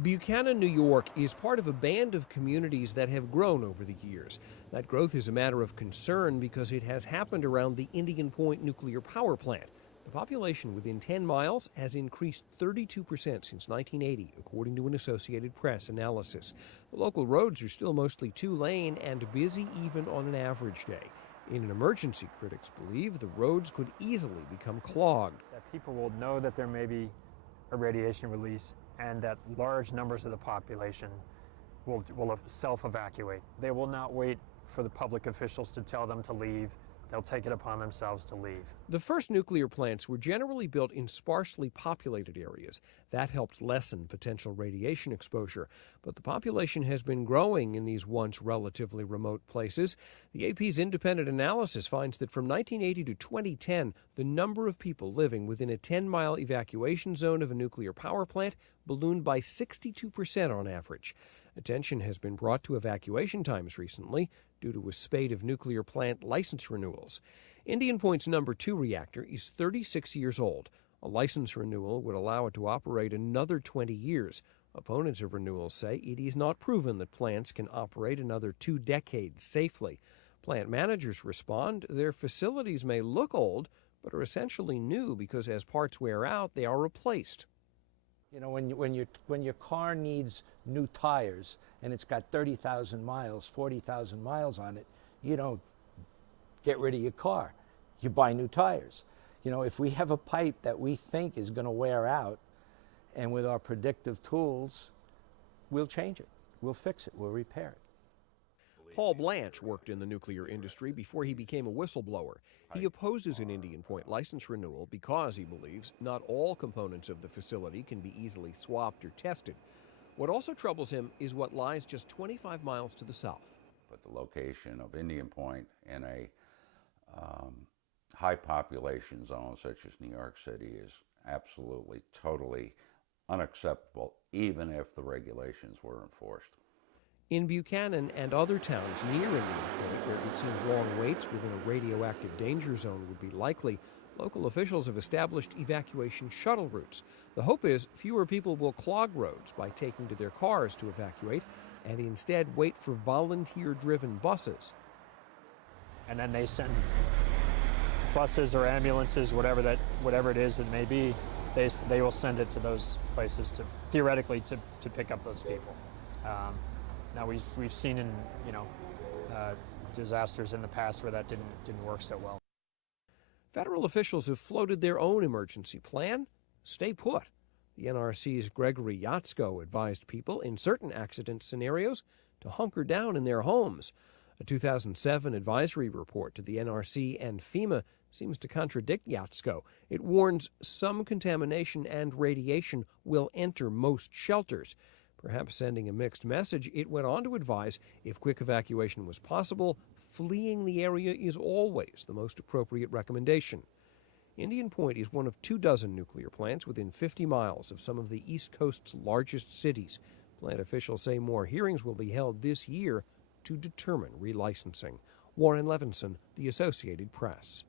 Buchanan, New York is part of a band of communities that have grown over the years. That growth is a matter of concern because it has happened around the Indian Point nuclear power plant. The population within 10 miles has increased 32% since 1980, according to an Associated Press analysis. The local roads are still mostly two-lane and busy even on an average day. In an emergency, critics believe the roads could easily become clogged. That people will know that there may be a radiation release and that large numbers of the population will self-evacuate. They will not wait for the public officials to tell them to leave. They'll take it upon themselves to leave. The first nuclear plants were generally built in sparsely populated areas. That helped lessen potential radiation exposure. But the population has been growing in these once relatively remote places. The AP's independent analysis finds that from 1980 to 2010, the number of people living within a 10-mile evacuation zone of a nuclear power plant ballooned by 62% on average. Attention has been brought to evacuation times recently due to a spate of nuclear plant license renewals. Indian Point's number 2 reactor is 36 years old. A license renewal would allow it to operate another 20 years. Opponents of renewals say it is not proven that plants can operate another 2 decades safely. Plant managers respond their facilities may look old, but are essentially new because as parts wear out, they are replaced. You know, when your car needs new tires and it's got 30,000 miles, 40,000 miles on it, you don't get rid of your car. You buy new tires. You know, if we have a pipe that we think is going to wear out, and with our predictive tools, we'll change it. We'll fix it. We'll repair it. Paul Blanche worked in the nuclear industry before he became a whistleblower. He opposes an Indian Point license renewal because, he believes, not all components of the facility can be easily swapped or tested. What also troubles him is what lies just 25 miles to the south. But the location of Indian Point in a high population zone such as New York City is absolutely, totally unacceptable, even if the regulations were enforced. In Buchanan and other towns near Indian Point, where it seems long waits within a radioactive danger zone would be likely, local officials have established evacuation shuttle routes. The hope is fewer people will clog roads by taking to their cars to evacuate and instead wait for volunteer-driven buses. And then they send buses or ambulances, whatever it is that may be, they will send it to those places to theoretically to pick up those people. Now we've seen in disasters in the past where that didn't work so well. Federal officials have floated their own emergency plan. Stay put. The NRC's Gregory Yatsko advised people in certain accident scenarios to hunker down in their homes. A 2007 advisory report to the NRC and FEMA seems to contradict Yatsko. It warns some contamination and radiation will enter most shelters. Perhaps sending a mixed message, it went on to advise if quick evacuation was possible, fleeing the area is always the most appropriate recommendation. Indian Point is one of 24 nuclear plants within 50 miles of some of the East Coast's largest cities. Plant officials say more hearings will be held this year to determine relicensing. Warren Levinson, The Associated Press.